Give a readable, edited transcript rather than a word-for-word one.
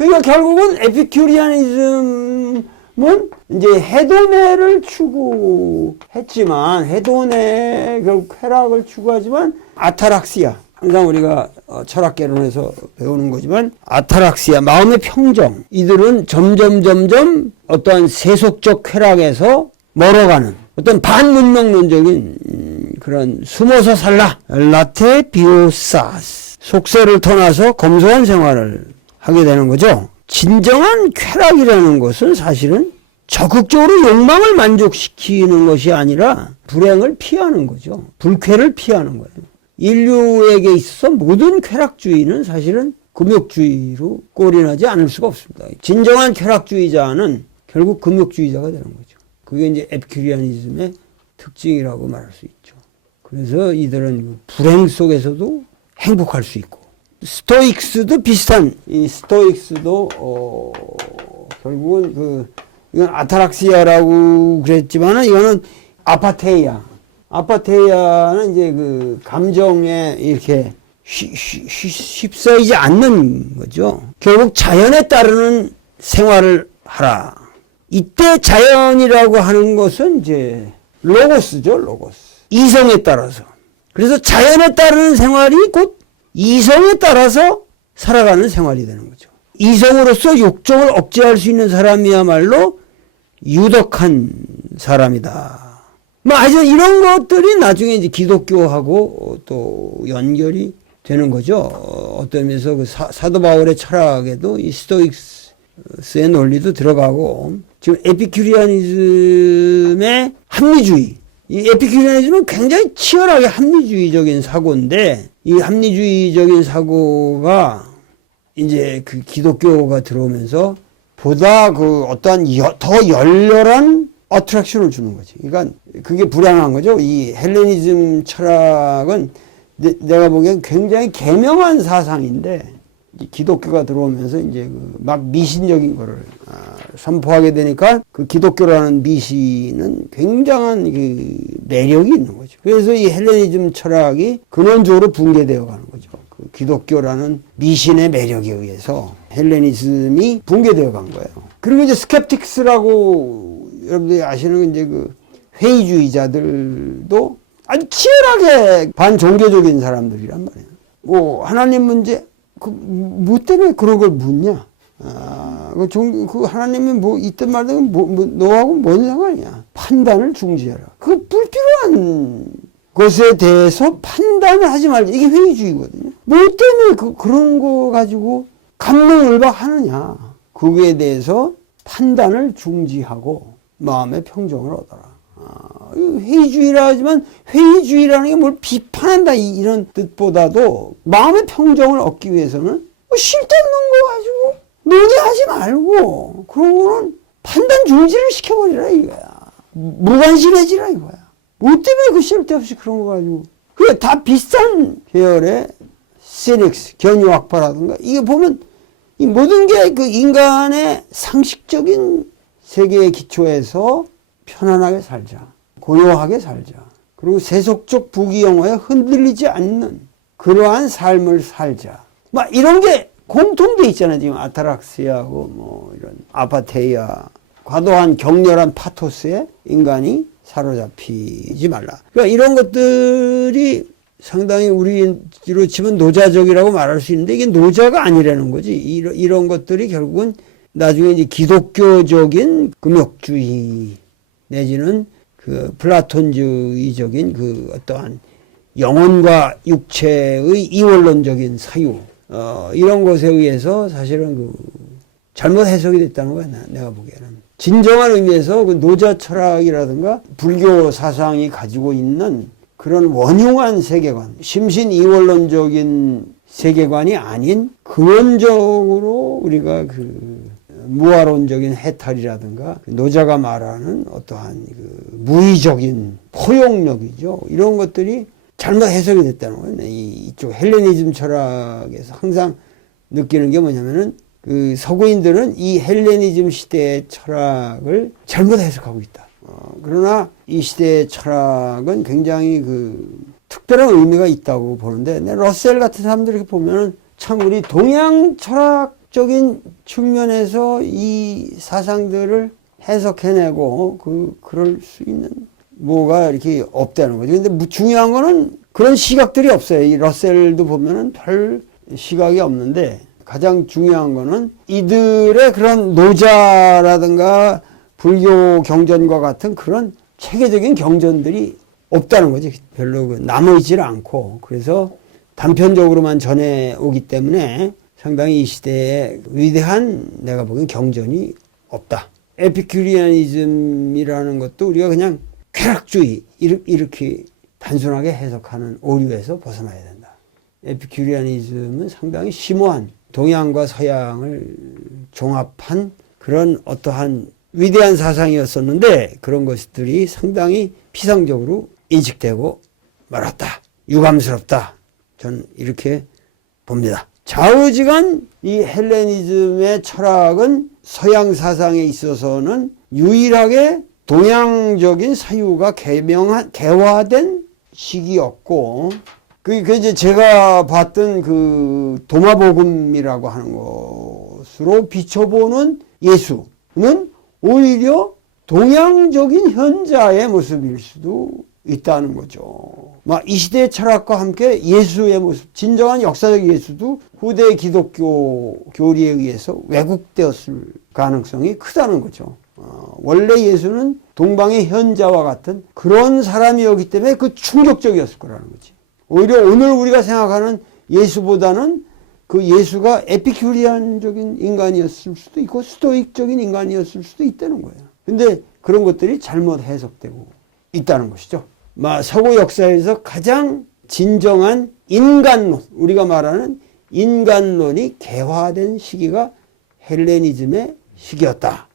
그러니까 결국은 에피큐리아니즘은 이제 해돈해를 추구했지만, 해돈해 결국 쾌락을 추구하지만 아타락시아, 항상 우리가 철학개론에서 배우는 거지만 아타락시아, 마음의 평정, 이들은 점점 어떠한 세속적 쾌락에서 멀어가는 어떤 반문명론적인 그런 숨어서 살라, 라테 비오사스, 속세를 터나서 검소한 생활을 하게 되는 거죠. 진정한 쾌락이라는 것은 사실은 적극적으로 욕망을 만족시키는 것이 아니라 불행을 피하는 거죠. 불쾌를 피하는 거예요. 인류에게 있어서 모든 쾌락주의는 사실은 금욕주의로 꼴인하지 않을 수가 없습니다. 진정한 쾌락주의자는 결국 금욕주의자가 되는 거죠. 그게 이제 에피큐리아니즘의 특징이라고 말할 수 있죠. 그래서 이들은 불행 속에서도 행복할 수 있고, 스토익스도 비슷한, 이 스토익스도 결국은 이건 아타락시아라고 그랬지만은 이거는 아파테이아는 이제 감정에 이렇게 휩싸이지 않는 거죠. 결국 자연에 따르는 생활을 하라. 이때 자연이라고 하는 것은 이제 로고스죠, 로고스. 이성에 따라서. 그래서 자연에 따르는 생활이 곧 이성에 따라서 살아가는 생활이 되는 거죠. 이성으로서 욕정을 억제할 수 있는 사람이야말로 유덕한 사람이다. 하여튼 이런 것들이 나중에 이제 기독교하고 또 연결이 되는 거죠. 어떤 면에서 사도 바울의 철학에도 이 스토익스의 논리도 들어가고, 지금 에피큐리아니즘의 합리주의, 이 에피큐리아니즘은 굉장히 치열하게 합리주의적인 사고인데, 이 합리주의적인 사고가 이제 기독교가 들어오면서 보다 어떠한 더 열렬한 어트랙션을 주는 거지. 그러니까 그게 불행한 거죠. 이 헬레니즘 철학은 내가 보기엔 굉장히 계명한 사상인데, 기독교가 들어오면서 이제 막 미신적인 거를 선포하게 되니까 그 기독교라는 미신은 굉장한 매력이 있는 거죠. 그래서 이 헬레니즘 철학이 근원적으로 붕괴되어 가는 거죠. 기독교라는 미신의 매력에 의해서 헬레니즘이 붕괴되어 간 거예요. 그리고 이제 스캡틱스라고 여러분들이 아시는 이제 회의주의자들도 아주 치열하게 반종교적인 사람들이란 말이에요. 하나님 문제, 뭐 때문에 그런 걸 묻냐? 하나님이 뭐 있든 말든 너하고 뭔 상관이야? 판단을 중지하라. 불필요한 것에 대해서 판단을 하지 말자. 이게 회의주의거든요. 뭐 때문에 그런 거 가지고 감론을 박 하느냐? 거기에 대해서 판단을 중지하고 마음의 평정을 얻어라. 회의주의라 하지만 회의주의라는 게 뭘 비판한다 이런 뜻보다도 마음의 평정을 얻기 위해서는 쓸데없는 거 가지고 논의하지 말고 그런 거는 판단 중지를 시켜버리라 이거야. 무관심해지라 이거야. 뭐 때문에 쓸데없이 그런 거 가지고. 그게 다 비슷한 계열의 시닉스, 견유학파라든가 이게 보면 이 모든 게 인간의 상식적인 세계의 기초에서 편안하게 살자. 고요하게 살자. 그리고 세속적 부귀영화에 흔들리지 않는 그러한 삶을 살자. 이런 게 공통돼 있잖아요. 지금 아타락시아하고 이런 아파테이아. 과도한 격렬한 파토스에 인간이 사로잡히지 말라. 그러니까 이런 것들이 상당히 우리로 치면 노자적이라고 말할 수 있는데 이게 노자가 아니라는 거지. 이런 것들이 결국은 나중에 이제 기독교적인 금욕주의 내지는 플라톤주의적인 어떠한 영혼과 육체의 이원론적인 사유, 이런 것에 의해서 사실은 잘못 해석이 됐다는 거야, 내가 보기에는. 진정한 의미에서 노자 철학이라든가 불교 사상이 가지고 있는 그런 원흉한 세계관, 심신이원론적인 세계관이 아닌 근원적으로 우리가 무아론적인 해탈이라든가 노자가 말하는 어떠한 무의적인 포용력이죠. 이런 것들이 잘못 해석이 됐다는 거예요. 이쪽 헬레니즘 철학에서 항상 느끼는 게 뭐냐면은 서구인들은 이 헬레니즘 시대의 철학을 잘못 해석하고 있다. 그러나 이 시대의 철학은 굉장히 특별한 의미가 있다고 보는데, 러셀 같은 사람들이 보면은 참 우리 동양 철학 과학적인 측면에서 이 사상들을 해석해내고 그럴 수 있는 뭐가 이렇게 없다는 거죠. 근데 중요한 거는 그런 시각들이 없어요. 이 러셀도 보면은 별 시각이 없는데 가장 중요한 거는 이들의 그런 노자라든가 불교 경전과 같은 그런 체계적인 경전들이 없다는 거지. 별로 남아있질 않고. 그래서 단편적으로만 전해오기 때문에 상당히 이 시대에 위대한 내가 보기엔 경전이 없다. 에피큐리아니즘이라는 것도 우리가 그냥 쾌락주의 이렇게 단순하게 해석하는 오류에서 벗어나야 된다. 에피큐리아니즘은 상당히 심오한 동양과 서양을 종합한 그런 어떠한 위대한 사상이었었는데 그런 것들이 상당히 피상적으로 인식되고 말았다. 유감스럽다. 저는 이렇게 봅니다. 좌우지간 이 헬레니즘의 철학은 서양 사상에 있어서는 유일하게 동양적인 사유가 개화된 시기였고, 그 이제 제가 봤던 그 도마복음이라고 하는 것으로 비춰보는 예수는 오히려 동양적인 현자의 모습일 수도 있다는 거죠. 이 시대의 철학과 함께 예수의 모습, 진정한 역사적 예수도 후대 기독교 교리에 의해서 왜곡되었을 가능성이 크다는 거죠. 원래 예수는 동방의 현자와 같은 그런 사람이었기 때문에 그 충격적이었을 거라는 거지. 오히려 오늘 우리가 생각하는 예수보다는 그 예수가 에피큐리안적인 인간이었을 수도 있고 스토익적인 인간이었을 수도 있다는 거예요. 근데 그런 것들이 잘못 해석되고 있다는 것이죠. 서구 역사에서 가장 진정한 인간론, 우리가 말하는 인간론이 개화된 시기가 헬레니즘의 시기였다.